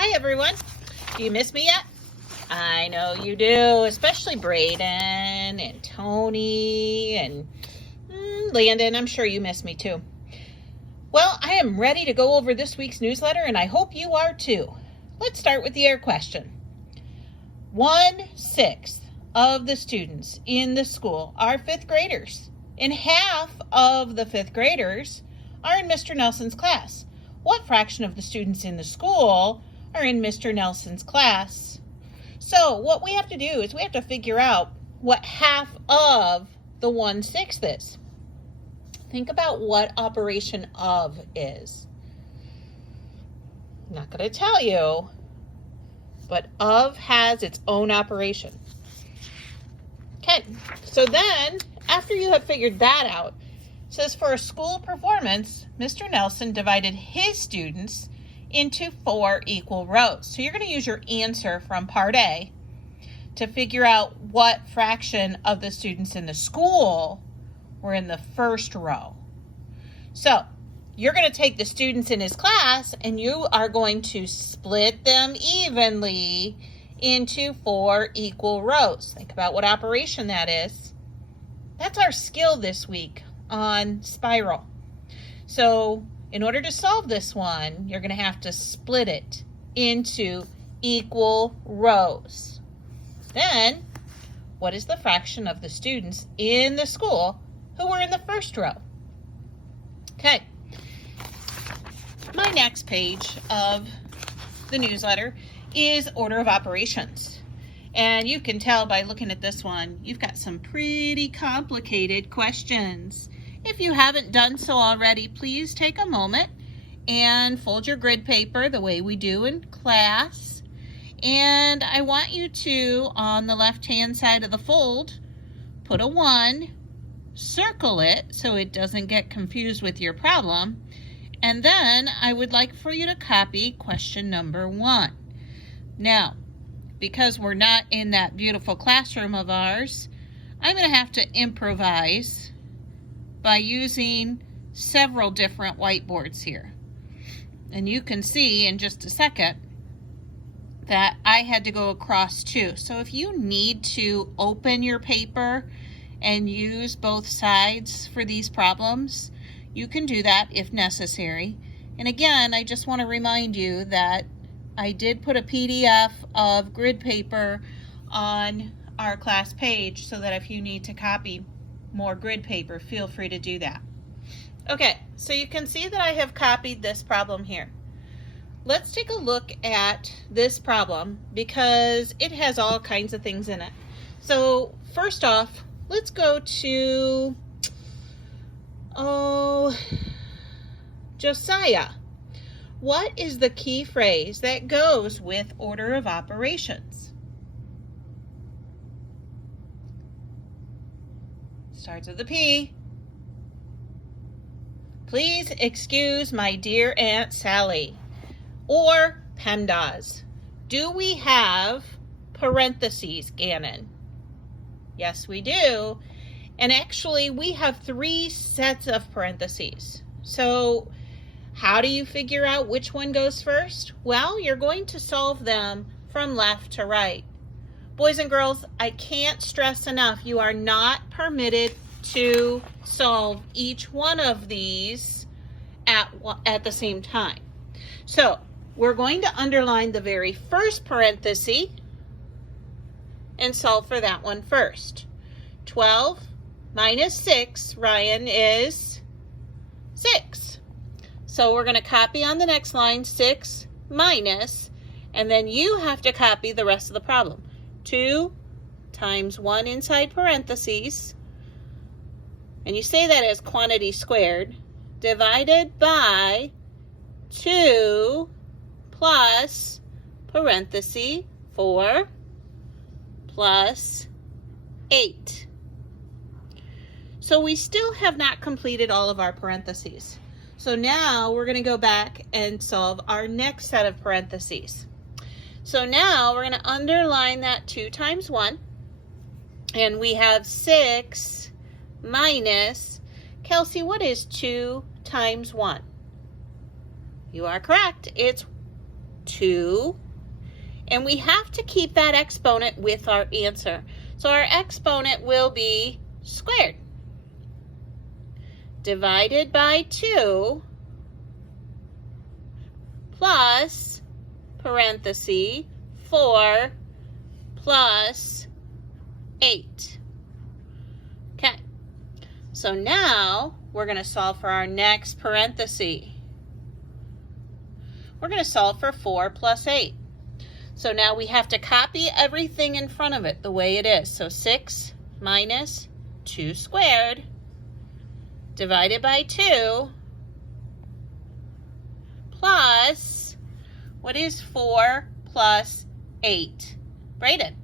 Hi everyone. Do you miss me yet? I know you do, especially Braden and Tony and Landon. I'm sure you miss me too. Well, I am ready to go over this week's newsletter and I hope you are too. Let's start with the air question. 1/6 of the students in the school are 5th graders, and half of the 5th graders are in Mr. Nelson's class. What fraction of the students in the school are in Mr. Nelson's class? So what we have to do is we have to figure out what half of the 1/6 is. Think about what operation of is. I'm not going to tell you, but of has its own operation. Okay, so then after you have figured that out, it says for a school performance, Mr. Nelson divided his students into 4 equal rows. So you're going to use your answer from part A to figure out what fraction of the students in the school were in the first row. So you're going to take the students in his class and you are going to split them evenly into 4 equal rows. Think about what operation that is. That's our skill this week on spiral. So in order to solve this one, you're going to have to split it into equal rows. Then, what is the fraction of the students in the school who were in the first row? Okay. My next page of the newsletter is order of operations. And you can tell by looking at this one, you've got some pretty complicated questions. If you haven't done so already, please take a moment and fold your grid paper the way we do in class. And I want you to, on the left-hand side of the fold, put a 1, circle it so it doesn't get confused with your problem. And then I would like for you to copy question number 1. Now, because we're not in that beautiful classroom of ours, I'm going to have to improvise by using several different whiteboards here. And you can see in just a second that I had to go across 2. So if you need to open your paper and use both sides for these problems, you can do that if necessary. And again, I just want to remind you that I did put a PDF of grid paper on our class page so that if you need to copy more grid paper, feel free to do that. Okay, so you can see that I have copied this problem here. Let's take a look at this problem because it has all kinds of things in it. So first off, let's go to Josiah. What is the key phrase that goes with order of operations? Starts with a P. Please excuse my dear Aunt Sally. Or PEMDAS. Do we have parentheses, Gannon? Yes, we do. And actually, we have 3 sets of parentheses. So how do you figure out which one goes first? Well, you're going to solve them from left to right. Boys and girls, I can't stress enough, you are not permitted to solve each one of these at the same time. So we're going to underline the very first parenthesis and solve for that one first. 12 minus 6, Ryan, is 6. So we're going to copy on the next line 6 minus, and then you have to copy the rest of the problem. 2 times 1 inside parentheses, and you say that as quantity squared, divided by 2 plus parenthesis 4 plus 8. So we still have not completed all of our parentheses. So now we're going to go back and solve our next set of parentheses. So now we're going to underline that 2 times 1. And we have 6 minus, Kelsey, what is 2 times 1? You are correct. It's 2. And we have to keep that exponent with our answer. So our exponent will be squared. Divided by 2 plus parenthesis 4 plus 8. Okay, so now we're going to solve for our next parenthesis. We're going to solve for 4 plus 8. So now we have to copy everything in front of it the way it is. So 6 minus 2 squared divided by 2 plus, what is 4 plus 8? Braden.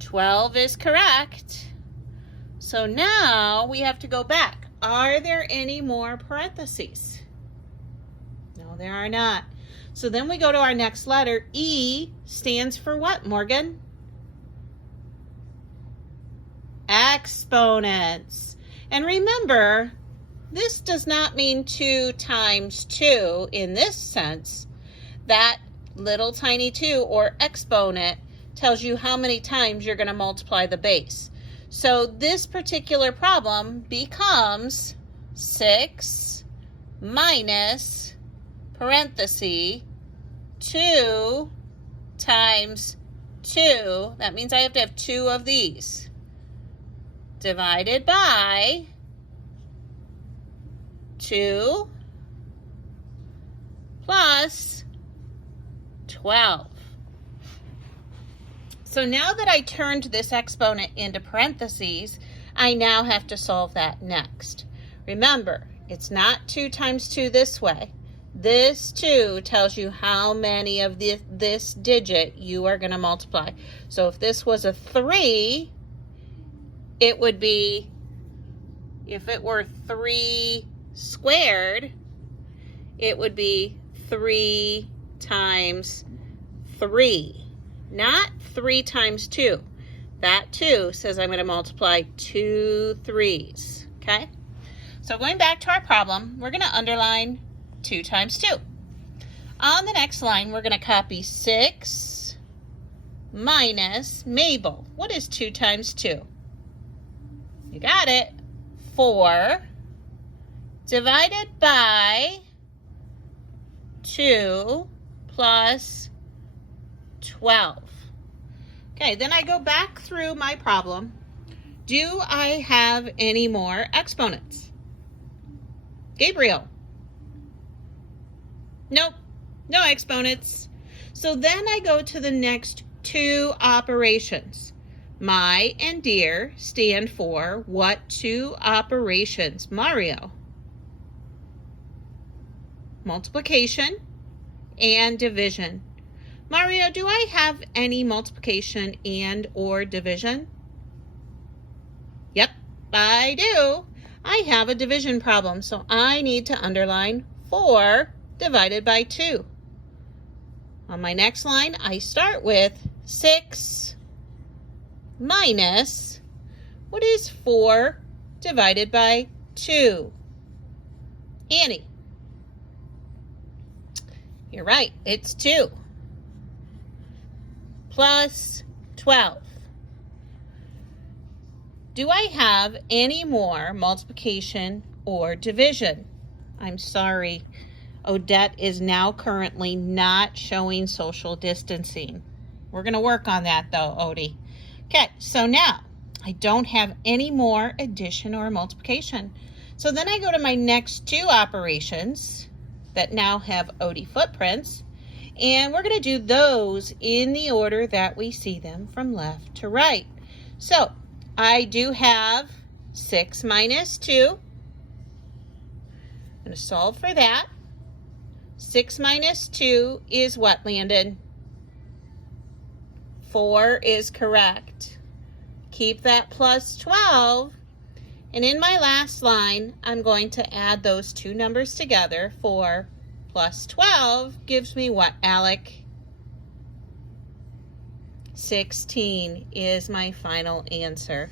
12 is correct. So now we have to go back. Are there any more parentheses? No, there are not. So then we go to our next letter. E stands for what, Morgan? Exponents. And remember, this does not mean 2 times 2 in this sense. That little tiny 2 or exponent tells you how many times you're going to multiply the base. So this particular problem becomes 6 minus parenthesis 2 times 2. That means I have to have 2 of these. Divided by 2 plus 12. So now that I turned this exponent into parentheses, I now have to solve that next. Remember, it's not 2 times 2 this way. This 2 tells you how many of this digit you are going to multiply. So if this was a 3, it would be, if it were 3 squared, it would be 3 times 3, not 3 times 2. That 2 says I'm going to multiply 2 3s, okay? So going back to our problem, we're going to underline 2 times 2. On the next line, we're going to copy 6 minus Mabel. What is 2 times 2? You got it. 4 divided by 2 plus 12. Okay, then I go back through my problem. Do I have any more exponents? Gabriel? Nope, no exponents. So then I go to the next 2 operations. My and dear stand for what 2 operations, Mario? Multiplication and division. Mario, do I have any multiplication and or division? Yep, I do. I have a division problem, so I need to underline 4 divided by 2. On my next line, I start with 6 minus, what is 4 divided by 2? Annie. You're right, it's 2. Plus 12. Do I have any more multiplication or division? I'm sorry, Odette is now currently not showing social distancing. We're going to work on that though, Odie. Okay, so now I don't have any more addition or multiplication. So then I go to my next 2 operations that now have Odie footprints, and we're going to do those in the order that we see them from left to right. So I do have 6 minus 2. I'm going to solve for that. 6 minus 2 is what, Landon? 4 is correct. Keep that plus 12. And in my last line, I'm going to add those 2 numbers together. 4 plus 12 gives me what, Alec? 16 is my final answer.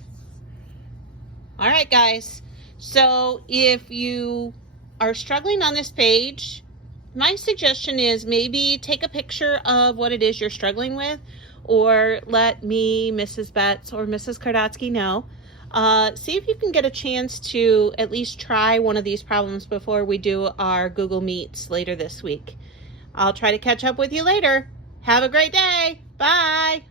All right, guys. So if you are struggling on this page, my suggestion is maybe take a picture of what it is you're struggling with, or let me, Mrs. Betts, or Mrs. Kardotsky know. See if you can get a chance to at least try one of these problems before we do our Google Meets later this week. I'll try to catch up with you later. Have a great day. Bye.